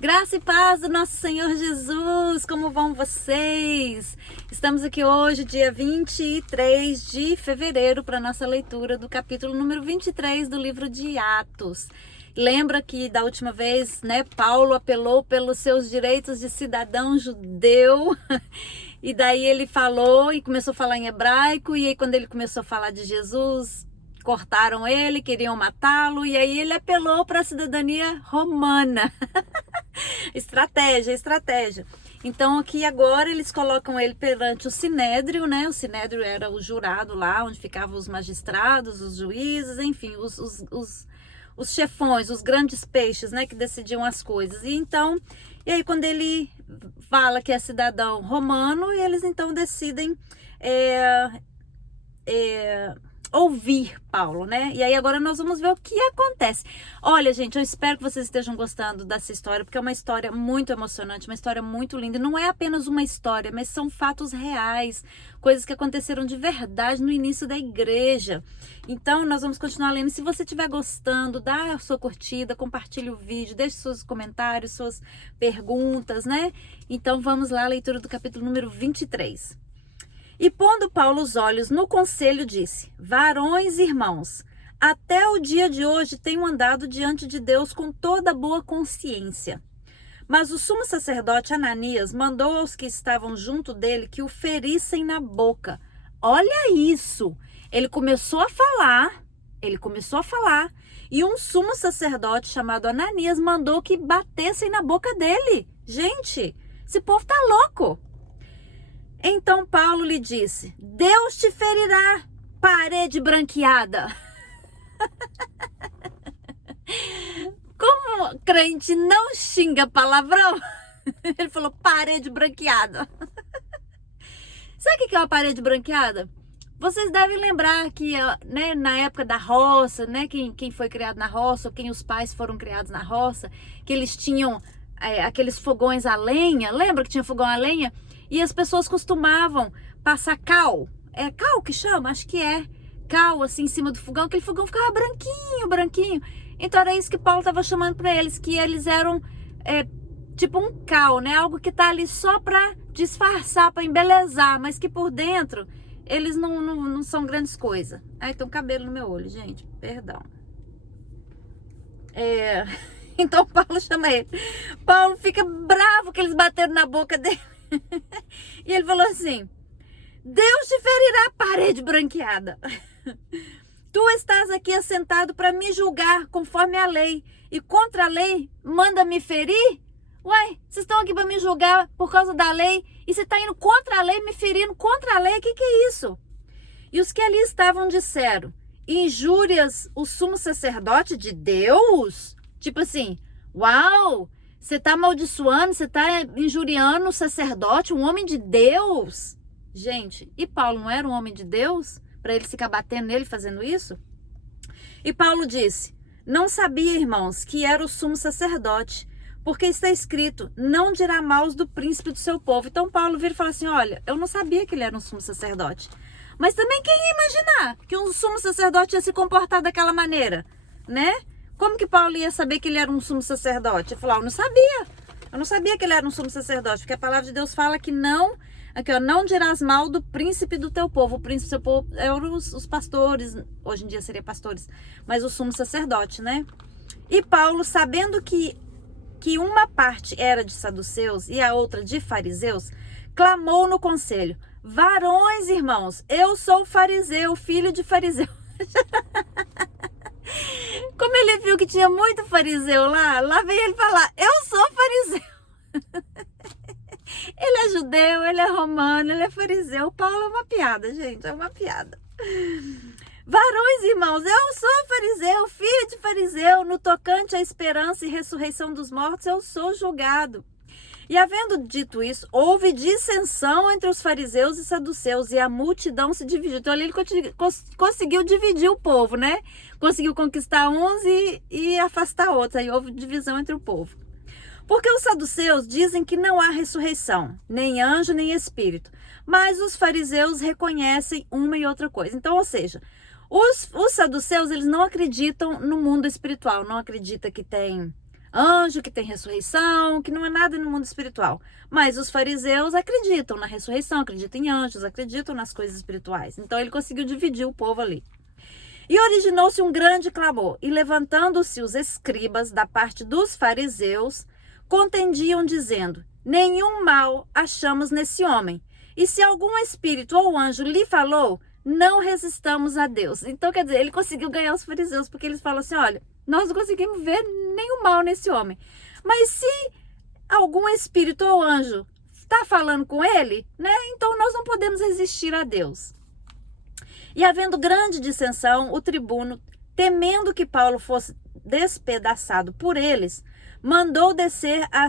Graça e paz do nosso Senhor Jesus, como vão vocês? Estamos aqui hoje, dia 23 de fevereiro, para a nossa leitura do capítulo número 23 do livro de Atos. Lembra que da última vez, né, Paulo apelou pelos seus direitos de cidadão judeu, e daí ele falou e começou a falar em hebraico, e aí quando ele começou a falar de Jesus, cortaram ele, queriam matá-lo, e aí ele apelou para a cidadania romana. Estratégia. Então aqui agora eles colocam ele perante o Sinédrio, né? O Sinédrio era o jurado lá, onde ficavam os magistrados, os juízes, enfim, os chefões, os grandes peixes, né? Que decidiam as coisas. E aí quando ele fala que é cidadão romano, eles então decidem ouvir Paulo, né? E aí agora nós vamos ver o que acontece. Olha, gente, eu espero que vocês estejam gostando dessa história, porque é uma história muito emocionante, uma história muito linda. Não é apenas uma história, mas são fatos reais, coisas que aconteceram de verdade no início da igreja. Então, nós vamos continuar lendo. Se você estiver gostando, dá a sua curtida, compartilhe o vídeo, deixe seus comentários, suas perguntas, né? Então, vamos lá, a leitura do capítulo número 23. E pondo Paulo os olhos no conselho, disse: varões e irmãos, até o dia de hoje tenho andado diante de Deus com toda boa consciência. Mas o sumo sacerdote Ananias mandou aos que estavam junto dele que o ferissem na boca. Olha isso! Ele começou a falar, e um sumo sacerdote chamado Ananias mandou que batessem na boca dele. Gente, esse povo tá louco! Então Paulo lhe disse: Deus te ferirá, parede branqueada. Como crente não xinga palavrão, ele falou parede branqueada. Sabe o que é uma parede branqueada? Vocês devem lembrar que, né, na época da roça, né, quem foi criado na roça, ou quem os pais foram criados na roça, que eles tinham aqueles fogões a lenha. Lembra que tinha fogão a lenha? E as pessoas costumavam passar cal. É cal que chama? Acho que é. Cal, assim, em cima do fogão. Aquele fogão ficava branquinho. Então era isso que Paulo estava chamando para eles, que eles eram tipo um cal, né? Algo que tá ali só para disfarçar, para embelezar, mas que por dentro eles não são grandes coisas. Ai, tem um cabelo no meu olho, gente. Perdão. Então Paulo chama ele. Paulo fica bravo que eles bateram na boca dele. E ele falou assim: Deus te ferirá, parede branqueada. Tu estás aqui assentado para me julgar conforme a lei, e contra a lei manda me ferir? Uai, vocês estão aqui para me julgar por causa da lei, e você está indo contra a lei, me ferindo contra a lei? O que é isso? E os que ali estavam disseram: injúrias o sumo sacerdote de Deus? Tipo assim, uau! Você está amaldiçoando, você está injuriando o sacerdote, um homem de Deus. Gente, e Paulo não era um homem de Deus? Para ele ficar batendo nele fazendo isso? E Paulo disse: não sabia, irmãos, que era o sumo sacerdote, porque está escrito: não dirá mal do príncipe do seu povo. Então Paulo vira e fala assim: olha, eu não sabia que ele era um sumo sacerdote. Mas também quem ia imaginar que um sumo sacerdote ia se comportar daquela maneira, né? Como que Paulo ia saber que ele era um sumo sacerdote? Ele falou: eu não sabia que ele era um sumo sacerdote, porque a palavra de Deus fala que não, aqui ó, não dirás mal do príncipe do teu povo. O príncipe do seu povo eram os pastores, hoje em dia seria pastores, mas o sumo sacerdote, né? E Paulo, sabendo que uma parte era de saduceus e a outra de fariseus, clamou no conselho: varões, irmãos, eu sou fariseu, filho de fariseu. Como ele viu que tinha muito fariseu lá veio ele falar: eu sou fariseu. Ele é judeu, ele é romano, ele é fariseu. Paulo é uma piada, gente, é uma piada. Varões, irmãos, eu sou fariseu, filho de fariseu. No tocante à esperança e ressurreição dos mortos, eu sou julgado. E havendo dito isso, houve dissensão entre os fariseus e saduceus, e a multidão se dividiu. Então ali ele conseguiu dividir o povo, né? Conseguiu conquistar uns e afastar outros. Aí houve divisão entre o povo. Porque os saduceus dizem que não há ressurreição, nem anjo, nem espírito. Mas os fariseus reconhecem uma e outra coisa. Então, ou seja, os saduceus, eles não acreditam no mundo espiritual, não acreditam que tem anjo, que tem ressurreição, que não é nada no mundo espiritual. Mas os fariseus acreditam na ressurreição, acreditam em anjos, acreditam nas coisas espirituais. Então ele conseguiu dividir o povo ali. E originou-se um grande clamor, e levantando-se os escribas da parte dos fariseus, contendiam dizendo: nenhum mal achamos nesse homem. E se algum espírito ou anjo lhe falou, não resistamos a Deus. Então, quer dizer, ele conseguiu ganhar os fariseus, porque eles falam assim: olha, nós não conseguimos ver nenhum mal nesse homem. Mas se algum espírito ou anjo está falando com ele, né? Então nós não podemos resistir a Deus. E havendo grande dissensão, o tribuno, temendo que Paulo fosse despedaçado por eles, mandou descer a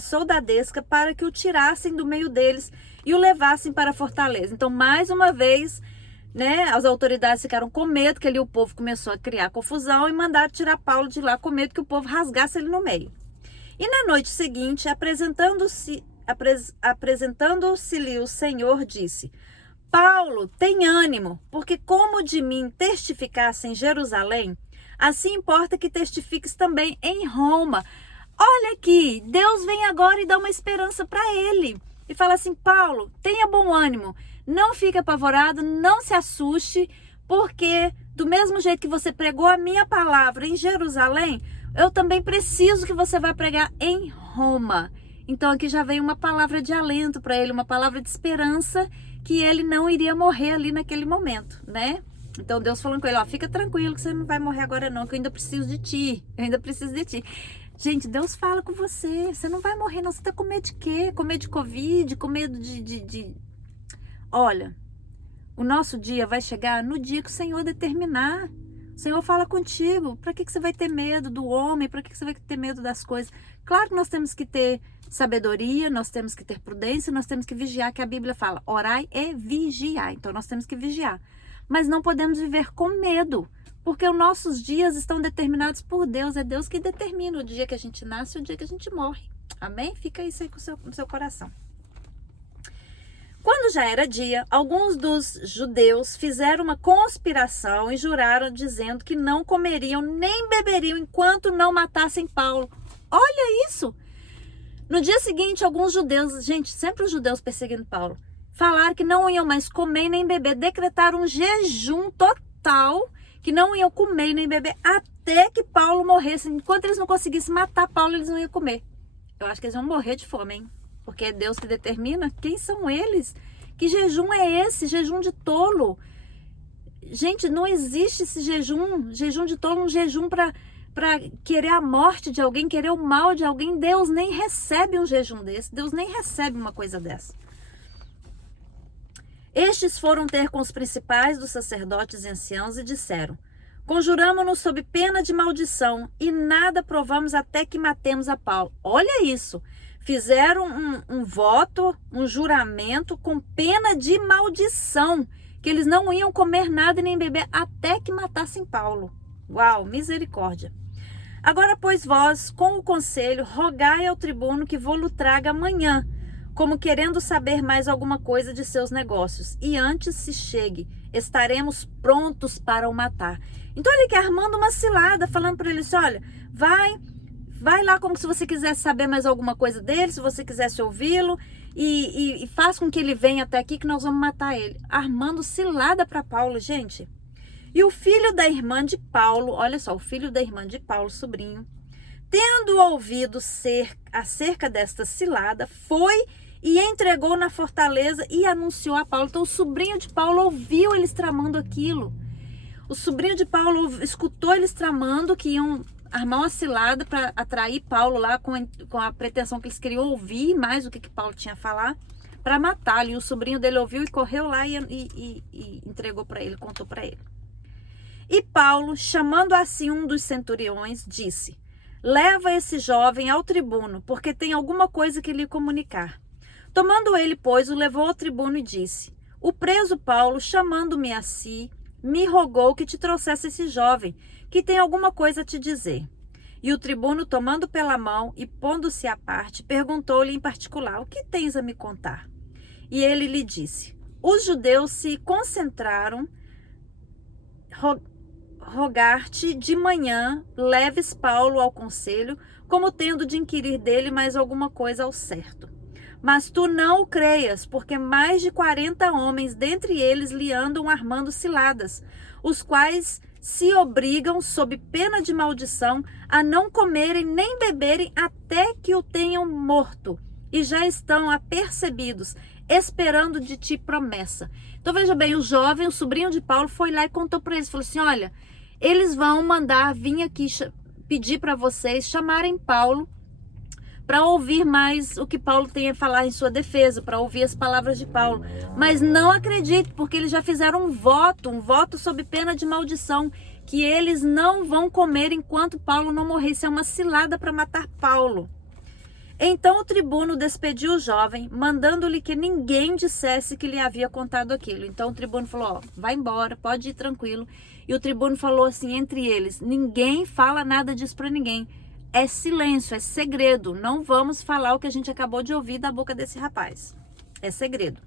soldadesca para que o tirassem do meio deles e o levassem para a fortaleza. Então, mais uma vez, né, as autoridades ficaram com medo, que ali o povo começou a criar confusão e mandaram tirar Paulo de lá com medo que o povo rasgasse ele no meio. E na noite seguinte, apresentando-se-lhe o Senhor, disse: Paulo, tem ânimo, porque como de mim testificasse em Jerusalém, assim importa que testifiques também em Roma. Olha aqui, Deus vem agora e dá uma esperança para ele. E fala assim: Paulo, tenha bom ânimo, não fique apavorado, não se assuste, porque do mesmo jeito que você pregou a minha palavra em Jerusalém, eu também preciso que você vá pregar em Roma. Então aqui já vem uma palavra de alento para ele, uma palavra de esperança, que ele não iria morrer ali naquele momento, né? Então Deus falando com ele: ó, fica tranquilo que você não vai morrer agora não, que eu ainda preciso de ti, eu ainda preciso de ti. Gente, Deus fala com você, você não vai morrer não, você tá com medo de quê? Com medo de Covid, com medo de... Olha, o nosso dia vai chegar no dia que o Senhor determinar. O Senhor fala contigo. Para que você vai ter medo do homem? Para que você vai ter medo das coisas? Claro que nós temos que ter sabedoria, nós temos que ter prudência, nós temos que vigiar, que a Bíblia fala: orai e vigiar. Então nós temos que vigiar. Mas não podemos viver com medo, porque os nossos dias estão determinados por Deus. É Deus que determina o dia que a gente nasce e o dia que a gente morre. Amém? Fica isso aí no seu coração. Quando já era dia, alguns dos judeus fizeram uma conspiração e juraram, dizendo que não comeriam nem beberiam enquanto não matassem Paulo. Olha isso! No dia seguinte, alguns judeus, gente, sempre os judeus perseguindo Paulo, falaram que não iam mais comer nem beber, decretaram um jejum total, que não iam comer nem beber até que Paulo morresse. Enquanto eles não conseguissem matar Paulo, eles não iam comer. Eu acho que eles iam morrer de fome, hein? Porque é Deus que determina. Quem são eles? Que jejum é esse? Jejum de tolo. Gente, não existe esse jejum de tolo, um jejum para querer a morte de alguém, querer o mal de alguém. Deus nem recebe um jejum desse. Deus nem recebe uma coisa dessa. Estes foram ter com os principais dos sacerdotes e anciãos e disseram: conjuramo-nos sob pena de maldição e nada provamos até que matemos a Paulo. Olha isso. Fizeram um voto, um juramento com pena de maldição, que eles não iam comer nada nem beber até que matassem Paulo. Uau, misericórdia. Agora, pois, vós, com o conselho, rogai ao tribuno que vô-lo traga amanhã, como querendo saber mais alguma coisa de seus negócios. E antes se chegue, estaremos prontos para o matar. Então ele quer armando uma cilada, falando para eles: olha, vai lá como se você quisesse saber mais alguma coisa dele, se você quisesse ouvi-lo, e faz com que ele venha até aqui que nós vamos matar ele. Armando cilada para Paulo, gente. E o filho da irmã de Paulo, olha só, o filho da irmã de Paulo, sobrinho, tendo ouvido acerca desta cilada, foi e entregou na fortaleza e anunciou a Paulo. Então o sobrinho de Paulo ouviu eles tramando aquilo. O sobrinho de Paulo escutou eles tramando que iam armar uma cilada para atrair Paulo lá com a pretensão que eles queriam ouvir mais o que Paulo tinha a falar, para matá-lo. E o sobrinho dele ouviu e correu lá e entregou para ele, contou para ele. E Paulo, chamando assim um dos centuriões, disse: leva esse jovem ao tribuno, porque tem alguma coisa que lhe comunicar. Tomando ele, pois, o levou ao tribuno e disse: o preso Paulo, chamando-me a si, me rogou que te trouxesse esse jovem, que tem alguma coisa a te dizer. E o tribuno, tomando pela mão e pondo-se à parte, perguntou-lhe em particular: o que tens a me contar? E ele lhe disse: os judeus se concentraram, rogar-te de manhã, leves Paulo ao conselho, como tendo de inquirir dele mais alguma coisa ao certo. Mas tu não o creias, porque mais de 40 homens, dentre eles, lhe andam armando ciladas, os quais se obrigam, sob pena de maldição, a não comerem nem beberem até que o tenham morto, e já estão apercebidos, esperando de ti promessa. Então veja bem, o jovem, o sobrinho de Paulo, foi lá e contou para eles, falou assim, olha, eles vão mandar vir aqui pedir para vocês chamarem Paulo para ouvir mais o que Paulo tem a falar em sua defesa, para ouvir as palavras de Paulo. Mas não acredite, porque eles já fizeram um voto sob pena de maldição, que eles não vão comer enquanto Paulo não morrer. Isso é uma cilada para matar Paulo. Então o tribuno despediu o jovem, mandando-lhe que ninguém dissesse que lhe havia contado aquilo. Então o tribuno falou, ó, vai embora, pode ir tranquilo. E o tribuno falou assim entre eles, ninguém fala nada disso para ninguém. É silêncio, é segredo. Não vamos falar o que a gente acabou de ouvir da boca desse rapaz. É segredo.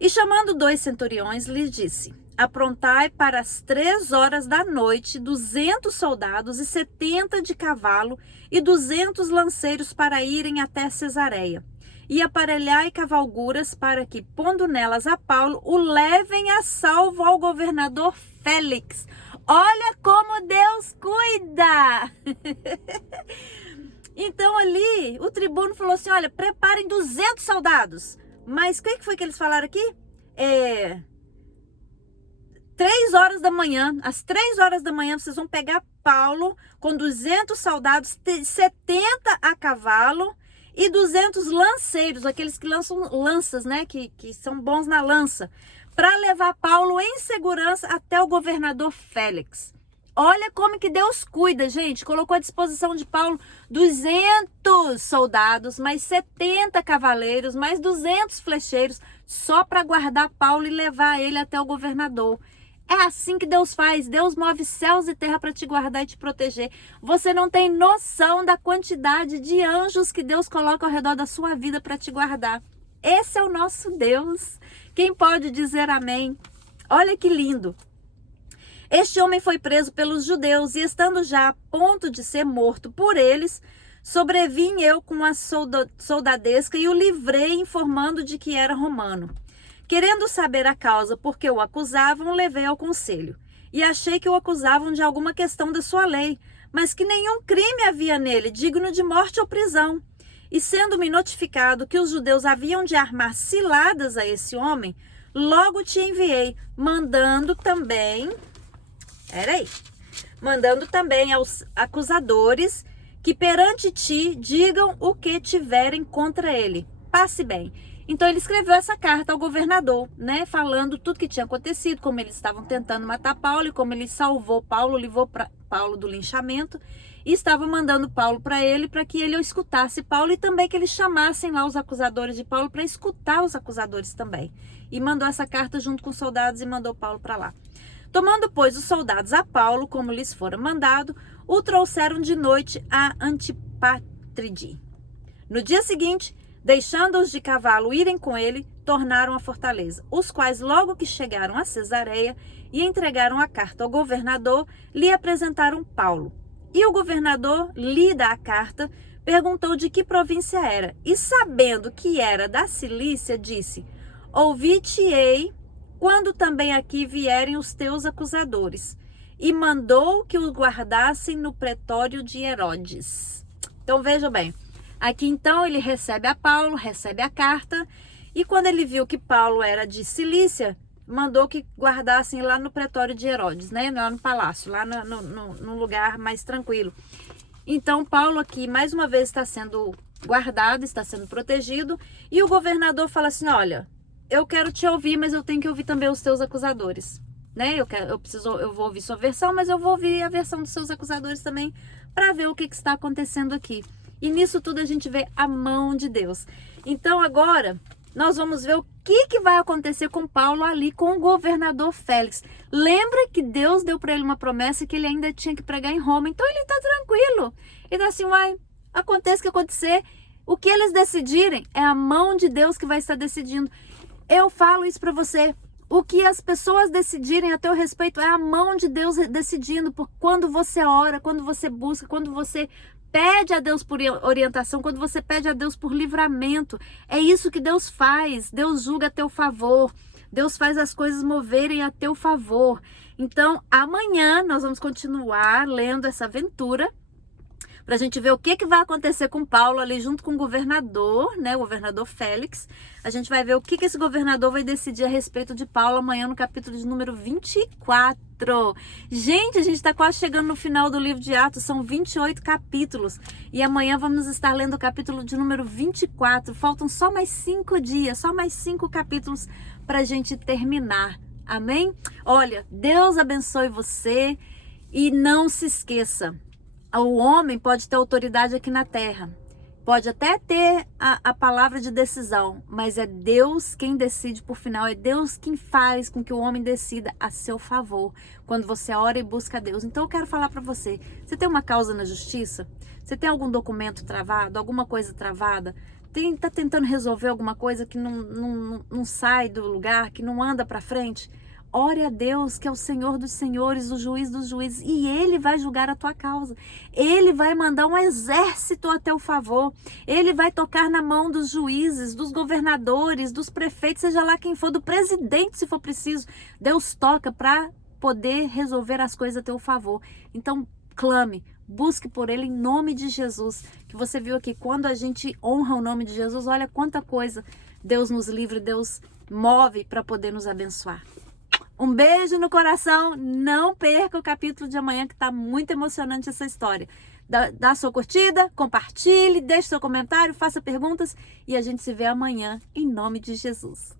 E chamando 2 centuriões, lhes disse, aprontai para as 3 horas da noite 200 soldados e 70 de cavalo e 200 lanceiros para irem até Cesareia. E aparelhai cavalguras para que, pondo nelas a Paulo, o levem a salvo ao governador Félix. Olha como Deus cuida! Então ali o tribuno falou assim, olha, preparem 200 soldados. Mas o que foi que eles falaram aqui? 3 horas da manhã, às 3 horas da manhã vocês vão pegar Paulo com 200 soldados, 70 a cavalo e 200 lanceiros, aqueles que lançam lanças, né? Que são bons na lança, para levar Paulo em segurança até o governador Félix. Olha como que Deus cuida, gente. Colocou à disposição de Paulo 200 soldados, mais 70 cavaleiros, mais 200 flecheiros, só para guardar Paulo e levar ele até o governador. É assim que Deus faz. Deus move céus e terra para te guardar e te proteger. Você não tem noção da quantidade de anjos que Deus coloca ao redor da sua vida para te guardar. Esse é o nosso Deus. Quem pode dizer amém? Olha que lindo. Este homem foi preso pelos judeus e, estando já a ponto de ser morto por eles, sobrevim eu com a soldadesca e o livrei, informando de que era romano. Querendo saber a causa por que o acusavam, levei ao conselho. E achei que o acusavam de alguma questão da sua lei, mas que nenhum crime havia nele, digno de morte ou prisão. E sendo-me notificado que os judeus haviam de armar ciladas a esse homem, logo te enviei, mandando também aos acusadores que perante ti digam o que tiverem contra ele. Passe bem. Então ele escreveu essa carta ao governador, né, falando tudo que tinha acontecido, como eles estavam tentando matar Paulo e como ele salvou Paulo, livrou Paulo do linchamento e estava mandando Paulo para ele para que ele escutasse Paulo e também que eles chamassem lá os acusadores de Paulo para escutar os acusadores também. E mandou essa carta junto com os soldados e mandou Paulo para lá. Tomando, pois, os soldados a Paulo, como lhes fora mandado, o trouxeram de noite a Antipátride. No dia seguinte, deixando-os de cavalo irem com ele, tornaram à fortaleza, os quais, logo que chegaram a Cesareia e entregaram a carta ao governador, lhe apresentaram Paulo. E o governador, lida a carta, perguntou de que província era, e sabendo que era da Cilícia, disse, ouvi-te-ei quando também aqui vierem os teus acusadores. E mandou que o guardassem no pretório de Herodes. Então veja bem, aqui então ele recebe a Paulo, recebe a carta, e quando ele viu que Paulo era de Cilícia, mandou que guardassem lá no pretório de Herodes, né? Lá no palácio, lá no lugar mais tranquilo. Então Paulo aqui mais uma vez está sendo guardado, está sendo protegido, e o governador fala assim, olha, eu quero te ouvir, mas eu tenho que ouvir também os teus acusadores, né? Eu vou ouvir sua versão, mas eu vou ouvir a versão dos seus acusadores também, para ver o que está acontecendo aqui. E nisso tudo a gente vê a mão de Deus. Então agora nós vamos ver o que vai acontecer com Paulo ali com o governador Félix. Lembra que Deus deu para ele uma promessa que ele ainda tinha que pregar em Roma. Então ele está tranquilo. Ele está assim, aconteça o que acontecer. O que eles decidirem é a mão de Deus que vai estar decidindo. Eu falo isso para você. O que as pessoas decidirem a teu respeito é a mão de Deus decidindo. Por quando você ora, quando você busca, quando você pede a Deus por orientação, quando você pede a Deus por livramento. É isso que Deus faz. Deus julga a teu favor. Deus faz as coisas moverem a teu favor. Então, amanhã nós vamos continuar lendo essa aventura para a gente ver o que vai acontecer com Paulo ali junto com o governador, né? O governador Félix. A gente vai ver o que esse governador vai decidir a respeito de Paulo amanhã no capítulo de número 24. Gente, a gente está quase chegando no final do livro de Atos, são 28 capítulos. E amanhã vamos estar lendo o capítulo de número 24. Faltam só mais 5 dias, só mais 5 capítulos para a gente terminar. Amém? Olha, Deus abençoe você e não se esqueça. O homem pode ter autoridade aqui na terra, pode até ter a palavra de decisão, mas é Deus quem decide por final, é Deus quem faz com que o homem decida a seu favor, quando você ora e busca a Deus. Então eu quero falar para você, você tem uma causa na justiça? Você tem algum documento travado, alguma coisa travada? Tá tentando resolver alguma coisa que não sai do lugar, que não anda para frente? Ore a Deus, que é o Senhor dos senhores, o juiz dos juízes, e Ele vai julgar a tua causa. Ele vai mandar um exército a teu favor. Ele vai tocar na mão dos juízes, dos governadores, dos prefeitos, seja lá quem for, do presidente, se for preciso. Deus toca para poder resolver as coisas a teu favor. Então, clame, busque por Ele em nome de Jesus. Que você viu aqui, quando a gente honra o nome de Jesus, olha quanta coisa Deus nos livra, Deus move para poder nos abençoar. Um beijo no coração, não perca o capítulo de amanhã que está muito emocionante essa história. Dá sua curtida, compartilhe, deixe seu comentário, faça perguntas e a gente se vê amanhã em nome de Jesus.